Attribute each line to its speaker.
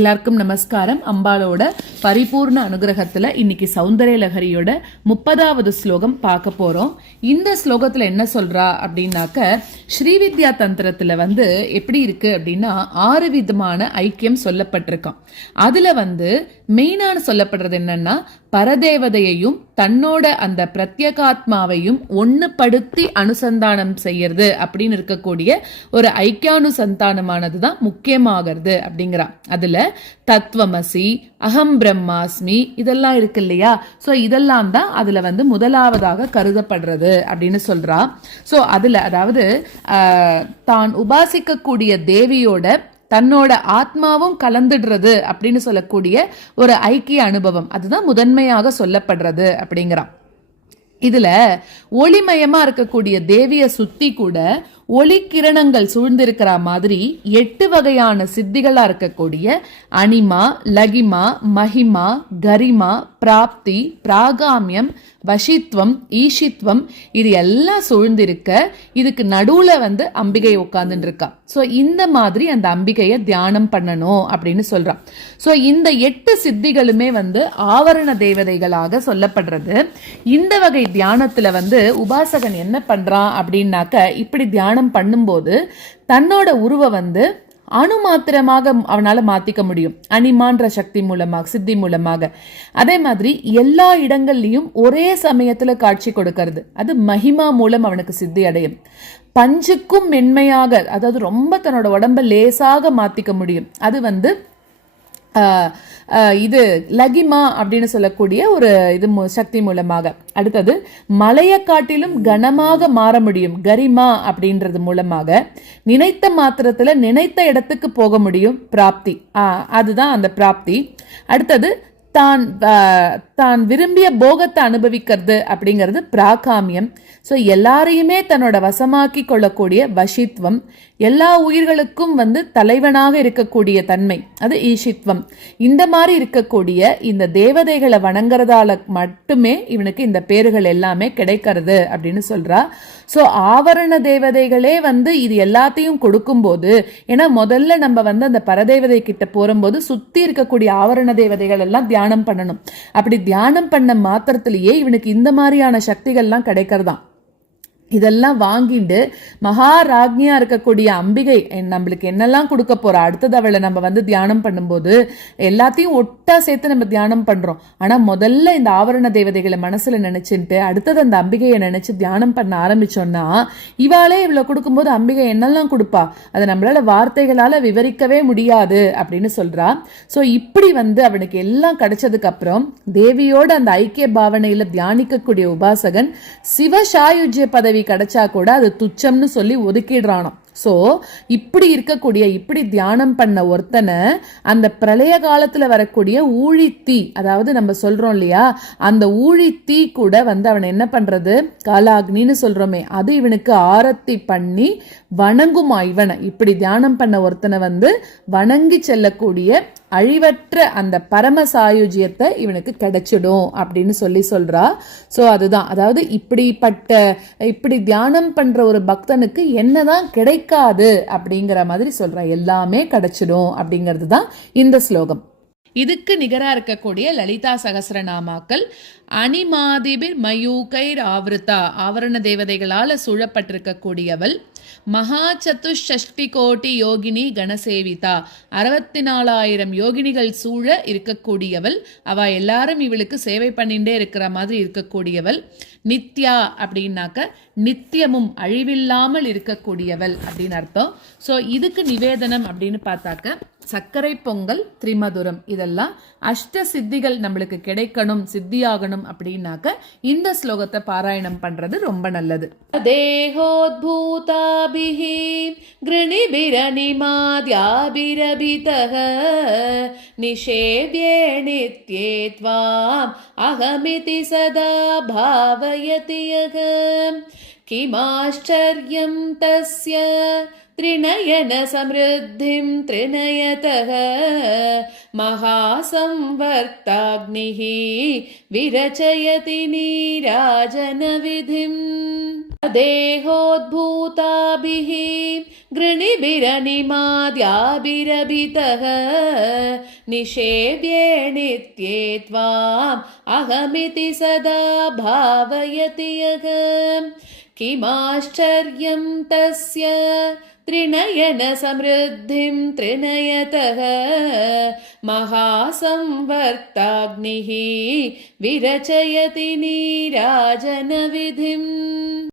Speaker 1: எல்லாருக்கும் நமஸ்காரம். அம்பாலோட பரிபூர்ண அனுகிரகத்துல இன்னைக்கு சௌந்தரிய லகரியோட முப்பதாவது ஸ்லோகம் பார்க்க போறோம். இந்த ஸ்லோகத்துல என்ன சொல்றா அப்படின்னாக்க ஸ்ரீவித்யா தந்திரத்துல வந்து எப்படி இருக்கு அப்படின்னா ஆறு விதமான ஐக்கியம் சொல்லப்பட்டிருக்கான் அதுல வந்து மெயினான சொல்லப்படுறது என்னன்னா பரதேவதையையும் தன்னோட அந்த பிரத்யேகாத்மாவையும் ஒன்னுபடுத்தி அனுசந்தானம் செய்யறது அப்படின்னு இருக்கக்கூடிய ஒரு ஐக்கியானுசந்தானமானது தான் முக்கியமாகிறது அப்படிங்கிறா. அதுல தத்துவமசி அகம் பிரம்மாஸ்மி இதெல்லாம் இருக்கு இல்லையா? ஸோ இதெல்லாம் தான் அதுல வந்து முதலாவதாக கருதப்படுறது அப்படின்னு சொல்றா. ஸோ அதுல அதாவது தான் உபாசிக்கக்கூடிய தேவியோட தன்னோட ஆத்மாவும் கலந்துடுறது அப்படின்னு சொல்லக்கூடிய ஒரு ஐக்கிய அனுபவம். அதுதான் முதன்மையாக சொல்லப்படுறது அப்படிங்கிறான். இதுல ஒளிமயமா இருக்கக்கூடிய தேவிய சுத்தி கூட ஒளி கிரணங்கள் சூழ்ந்திருக்கிற மாதிரி எட்டு வகையான சித்திகளா இருக்கக்கூடிய அனிமா லகிமா மகிமா கரிமா பிராப்தி பிராகாமியம் வசித்வம் ஈஷித்வம் இது எல்லாம் சூழ்ந்திருக்க இதுக்கு நடுவுல வந்து அம்பிகை உட்கார்ந்துட்டு இருக்கா. ஸோ இந்த மாதிரி அந்த அம்பிகையை தியானம் பண்ணணும் அப்படின்னு சொல்றான். ஸோ இந்த எட்டு சித்திகளுமே வந்து ஆவரண தேவதைகளாக சொல்லப்படுறது. இந்த வகை தியானத்துல வந்து உபாசகன் என்ன பண்றான் அப்படின்னாக்க இப்படி தியானம் பண்ணும்போது தன்னோட உருவ வந்து அணு மாத்திரமாக அவனால மாத்திக்க முடியும். அனிமான்ற சக்தி மூலமாக சித்தி மூலமாக. அதே மாதிரி எல்லா இடங்கள்லயும் ஒரே சமயத்துல காட்சி கொடுக்கறது. அது மகிமா மூலம் அவனுக்கு சித்தி அடையும். பஞ்சுக்கும் மென்மையாக அதாவது ரொம்ப தன்னோட உடம்ப லேசாக மாத்திக்க முடியும். அது வந்து இது லகிமா அப்படின்னு சொல்லக்கூடிய ஒரு இது சக்தி மூலமாக. அடுத்தது மலையை காட்டிலும் கனமாக மாற முடியும் கரிமா அப்படின்றது மூலமாக. நினைத்த மாத்திரத்தில் நினைத்த இடத்துக்கு போக முடியும் பிராப்தி. அதுதான் அந்த பிராப்தி. அடுத்தது தான் தான் விரும்பிய போகத்தை அனுபவிக்கிறது அப்படிங்கிறது பிராகாமியம். ஸோ எல்லாரையுமே தன்னோட வசமாக்கி கொள்ளக்கூடிய வசித்வம் எல்லா உயிர்களுக்கும் வந்து தலைவனாக இருக்கக்கூடிய தன்மை அது ஈஷித்வம். இந்த மாதிரி இருக்கக்கூடிய இந்த தேவதைகளை வணங்குறதால மட்டுமே இவனுக்கு இந்த பேர்கள் எல்லாமே கிடைக்கிறது அப்படின்னு சொல்கிறா ஸோ ஆவரண தேவதைகளே வந்து இது எல்லாத்தையும் கொடுக்கும்போது ஏன்னா முதல்ல நம்ம வந்து அந்த பரதேவதை கிட்ட போகும்போது சுற்றி இருக்கக்கூடிய ஆவரண தேவதைகள் எல்லாம் தியானம் பண்ணணும். அப்படி தியானம் பண்ண மாத்திரத்திலேயே இவனுக்கு இந்த மாதிரியான சக்திகள்லாம் கிடைக்கிறதாம். இதெல்லாம் வாங்கிட்டு மகாராஜ்ஞியா இருக்கக்கூடிய அம்பிகை நம்மளுக்கு என்னெல்லாம் கொடுக்க போறா? அடுத்தது அவளை நம்ம வந்து தியானம் பண்ணும்போது எல்லாத்தையும் ஒட்டா சேர்த்து நம்ம தியானம் பண்றோம். ஆனா முதல்ல இந்த ஆவரண தேவதைகளை மனசுல நினைச்சுட்டு அடுத்தது அந்த அம்பிகையை நினைச்சு தியானம் பண்ண ஆரம்பிச்சோம்னா இவாளே இவ்வளவு கொடுக்கும்போது அம்பிகை என்னெல்லாம் கொடுப்பா? அதை நம்மளால வார்த்தைகளால விவரிக்கவே முடியாது அப்படின்னு சொல்றா. ஸோ இப்படி வந்து அவனுக்கு எல்லாம் கிடைச்சதுக்கு அப்புறம் தேவியோட அந்த ஐக்கிய பாவனையில தியானிக்கக்கூடிய உபாசகன் சிவசாயுஜ்ய பதவி கிடைச்சா கூட அது துச்சம்னு சொல்லி ஒதுக்கிடுறானோ. சோ இப்படி இருக்கக்கூடிய இப்படி தியானம் பண்ண ஒருத்தனை அந்த பிரளய காலத்துல வரக்கூடிய ஊழித்தீ அதாவது நம்ம சொல்றோம் இல்லையா அந்த ஊழித்தீ கூட வந்து அவன் என்ன பண்றது? காலாக்னின்னு சொல்றோமே அது இவனுக்கு ஆரத்தி பண்ணி வணங்குமா இவனை. இப்படி தியானம் பண்ண ஒருத்தனை வந்து வணங்கி செல்லக்கூடிய அழிவற்ற அந்த பரம சாயுஜ்யத்தை இவனுக்கு கிடைச்சிடும் அப்படின்னு சொல்லி சொல்றா. ஸோ அதுதான். அதாவது இப்படிப்பட்ட இப்படி தியானம் பண்ற ஒரு பக்தனுக்கு என்னதான் கிடைக்காது அப்படிங்கிற மாதிரி சொல்றா. எல்லாமே கிடைச்சிடும் அப்படிங்கிறது தான் இந்த ஸ்லோகம். இதுக்கு நிகராக இருக்கக்கூடிய லலிதா சகசரநாமாக்கள் அனிமாதிபிர் மயூகைர் ஆவருத்தா ஆவரண தேவதைகளால் சூழப்பட்டிருக்கக்கூடியவள் மகா சதுஷ்டி கோட்டி யோகினி கணசேவிதா அறுபத்தி நாலாயிரம் யோகினிகள் சூழ இருக்கக்கூடியவள் அவ எல்லாரும் இவளுக்கு சேவை பண்ணிகிட்டே இருக்கிற மாதிரி இருக்கக்கூடியவள் நித்யா அப்படின்னாக்க நித்தியமும் அழிவில்லாமல் இருக்கக்கூடியவள் அப்படின்னு அர்த்தம். ஸோ இதுக்கு நிவேதனம் அப்படின்னு பார்த்தாக்க சர்க்கரை பொங்கல் திரிமதுரம் இதெல்லாம் அஷ்ட சித்திகள் நம்மளுக்கு கிடைக்கணும் சித்தியாகணும் அப்படின்னாக்க இந்த ஸ்லோகத்தை பாராயணம் பண்றது ரொம்ப நல்லது தேகோத்பூதாபிः गृणिभिरनिमाद्याभिरभितः निषेव्ये नित्ये त्वाम् अहमिति सदा भावयति यः किमाश्चर्यं तस्य त्रिनयनसमृद्धिं त्रिनयतः महासंवर्ताग्निः विरचयति नीराजनविधिम् देहोद्भूताभिः गृणिभिरनिमाद्याभिरभितः निषेव्ये नित्ये त्वाम् अहमिति सदा भावयति यः किमाश्चर्यं तस्य त्रिनयनसमृद्धिं त्रिनयतः महासंवर्ताग्निः विरचयति नीराजनविधिम्